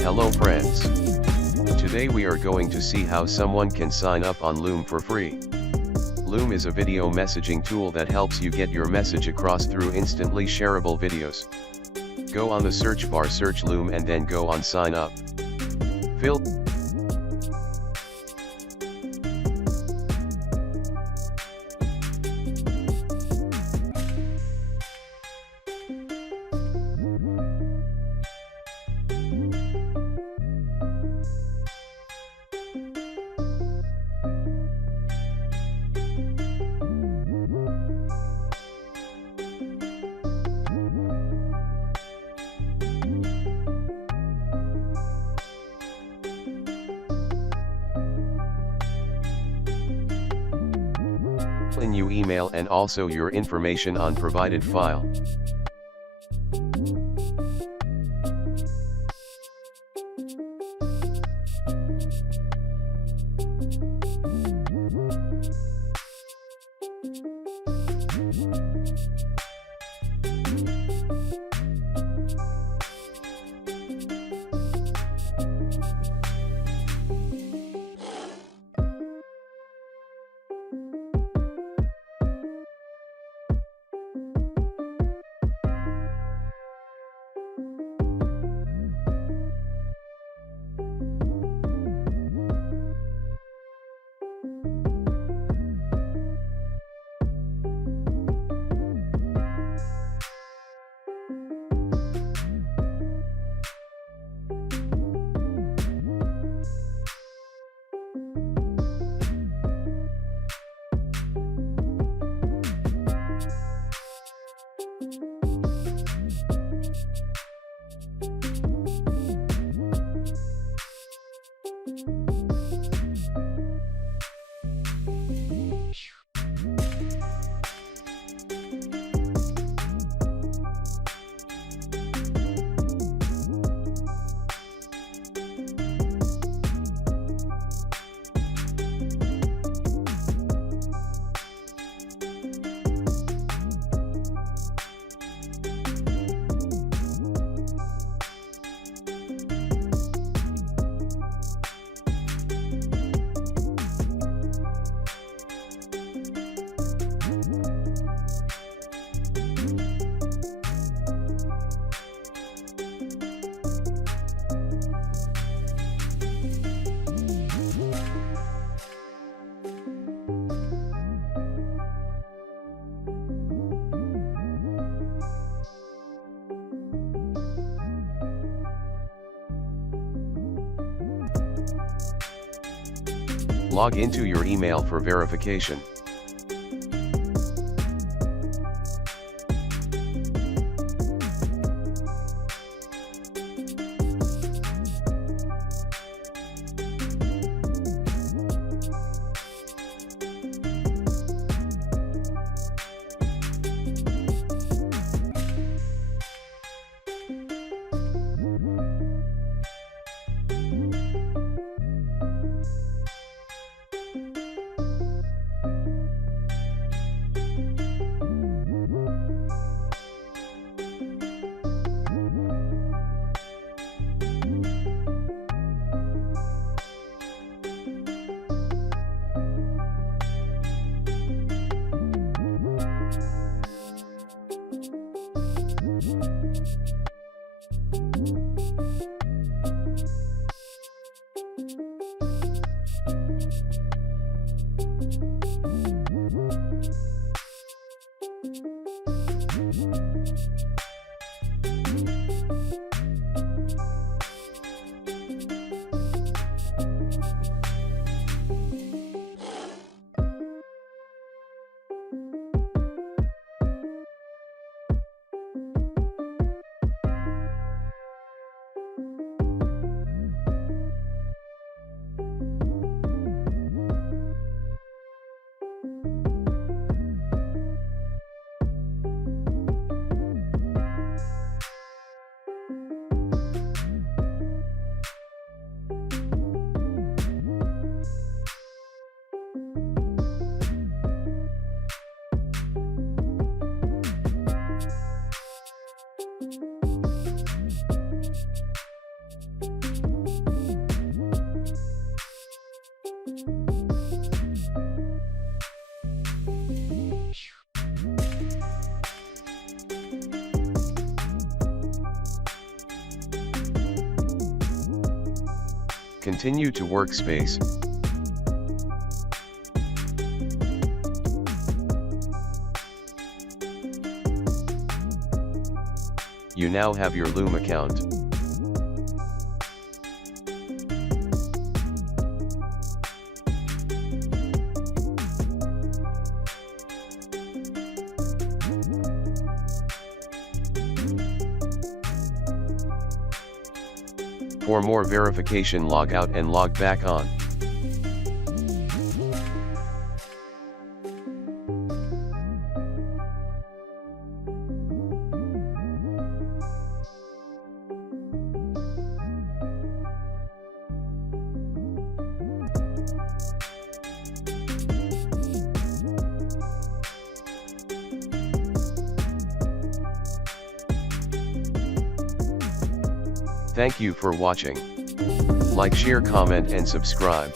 Hello friends. Today we are going to see how someone can sign up on Loom for free. Loom is a video messaging tool that helps you get your message across through instantly shareable videos. Go on the search bar, search Loom, and then go on sign up. Fill in your email and also your information on provided file. Log into your email for verification. Continue to workspace. You now have your Loom account. For more verification, log out and log back on. Thank you for watching. Like, share, comment and subscribe.